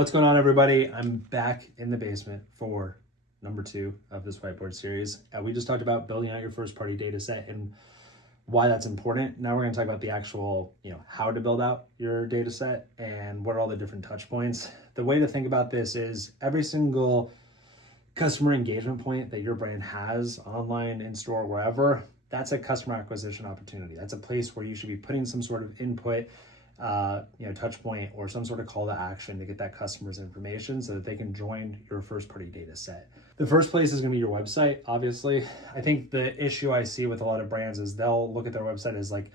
What's going on, everybody? I'm back in the basement for number 2 of this whiteboard series. We just talked about building out your first party data set and why that's important. Now we're going to talk about the actual, how to build out your data set and what are all the different touch points. The way to think about this is every single customer engagement point that your brand has online, in store, wherever, that's a customer acquisition opportunity. That's a place where you should be putting some sort of input, touch point or some sort of call to action to get that customer's information so that they can join your first party data set. The first place is going to be your website. Obviously, I think the issue I see with a lot of brands is they'll look at their website as like,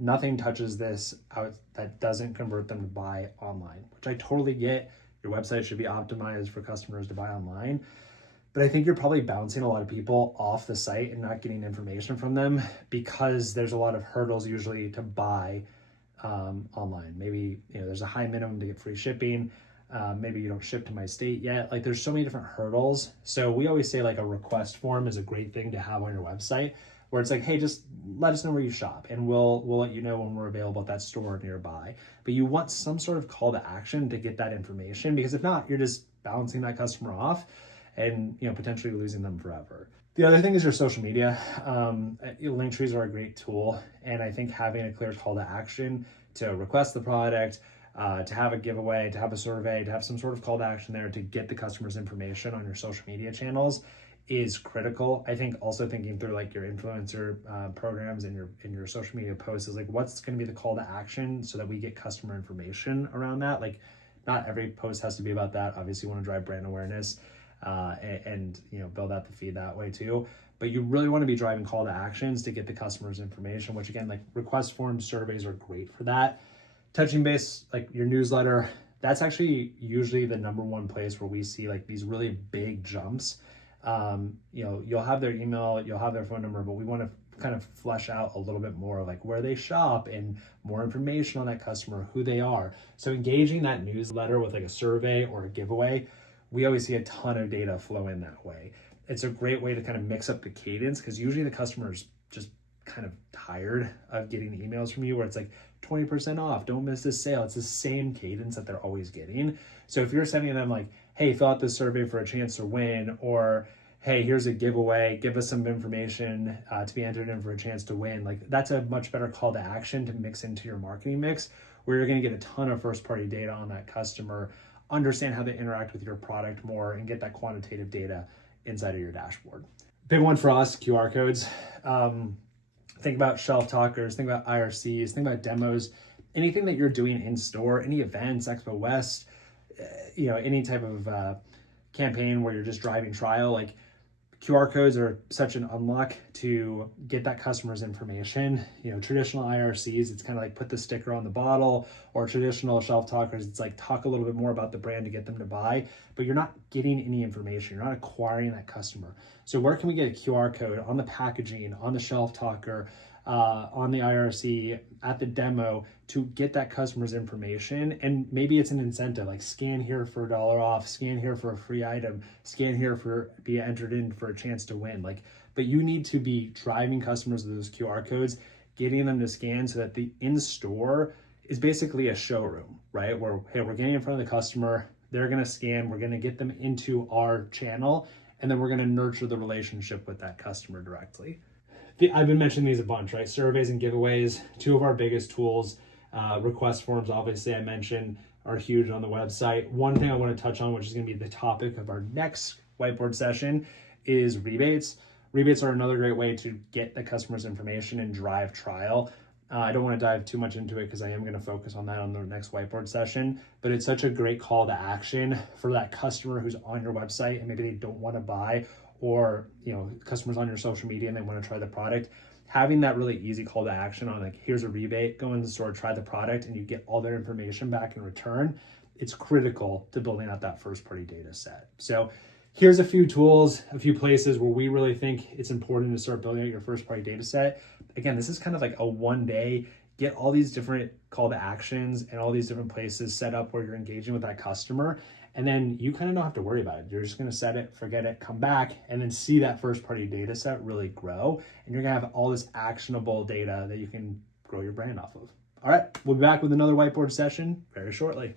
nothing touches this out that doesn't convert them to buy online, which I totally get. Your website should be optimized for customers to buy online. But I think you're probably bouncing a lot of people off the site and not getting information from them because there's a lot of hurdles usually to buy online. Maybe there's a high minimum to get free shipping. Maybe you don't ship to my state yet. Like there's so many different hurdles. So we always say like a request form is a great thing to have on your website where it's like, hey, just let us know where you shop and we'll let you know when we're available at that store nearby. But you want some sort of call to action to get that information, because if not, you're just bouncing that customer off and potentially losing them forever. The other thing is your social media. Link trees are a great tool. And I think having a clear call to action to request the product, to have a giveaway, to have a survey, to have some sort of call to action there to get the customer's information on your social media channels is critical. I think also thinking through like your influencer programs and your social media posts is like, what's going to be the call to action so that we get customer information around that? Like not every post has to be about that. Obviously you want to drive brand awareness and build out the feed that way too. But you really want to be driving call to actions to get the customer's information, which again, like request forms, surveys are great for that. Touching base, like your newsletter, that's actually usually the number one place where we see like these really big jumps. You'll have their email, you'll have their phone number, but we want to kind of flesh out a little bit more like where they shop and more information on that customer, who they are. So engaging that newsletter with like a survey or a giveaway, we always see a ton of data flow in that way. It's a great way to kind of mix up the cadence because usually the customer's just kind of tired of getting emails from you where it's like 20% off, don't miss this sale. It's the same cadence that they're always getting. So if you're sending them like, hey, fill out this survey for a chance to win, or hey, here's a giveaway, give us some information to be entered in for a chance to win. Like that's a much better call to action to mix into your marketing mix where you're going to get a ton of first party data on that customer, understand how they interact with your product more, and get that quantitative data inside of your dashboard. Big one for us, QR codes. Think about shelf talkers, think about IRCs, think about demos, anything that you're doing in store, any events, Expo West, any type of campaign where you're just driving trial, like QR codes are such an unlock to get that customer's information. Traditional IRCs, it's kind of like put the sticker on the bottle, or traditional shelf talkers, it's like talk a little bit more about the brand to get them to buy, but you're not getting any information. You're not acquiring that customer. So where can we get a QR code on the packaging, on the shelf talker, on the IRC, at the demo to get that customer's information? And maybe it's an incentive, like scan here for $1 off, scan here for a free item, scan here for be entered in for a chance to win. But you need to be driving customers to those QR codes, getting them to scan so that the in-store is basically a showroom, right? Where, hey, we're getting in front of the customer, they're gonna scan, we're gonna get them into our channel, and then we're gonna nurture the relationship with that customer directly. I've been mentioning these a bunch, right? Surveys and giveaways, two of our biggest tools. Request forms, obviously, I mentioned, are huge on the website. One thing I want to touch on, which is going to be the topic of our next whiteboard session, is rebates. Rebates are another great way to get the customer's information and drive trial. I don't want to dive too much into it because I am going to focus on that on the next whiteboard session, but it's such a great call to action for that customer who's on your website and maybe they don't want to buy, or customers on your social media and they want to try the product. Having that really easy call to action on like, here's a rebate, go in the store, try the product, and you get all their information back in return. It's critical to building out that first party data set. So here's a few tools, a few places where we really think it's important to start building out your first party data set. Again, this is kind of like a one day, get all these different call to actions and all these different places set up where you're engaging with that customer. And then you kind of don't have to worry about it. You're just going to set it, forget it, come back, and then see that first party data set really grow. And you're going to have all this actionable data that you can grow your brand off of. All right, we'll be back with another whiteboard session very shortly.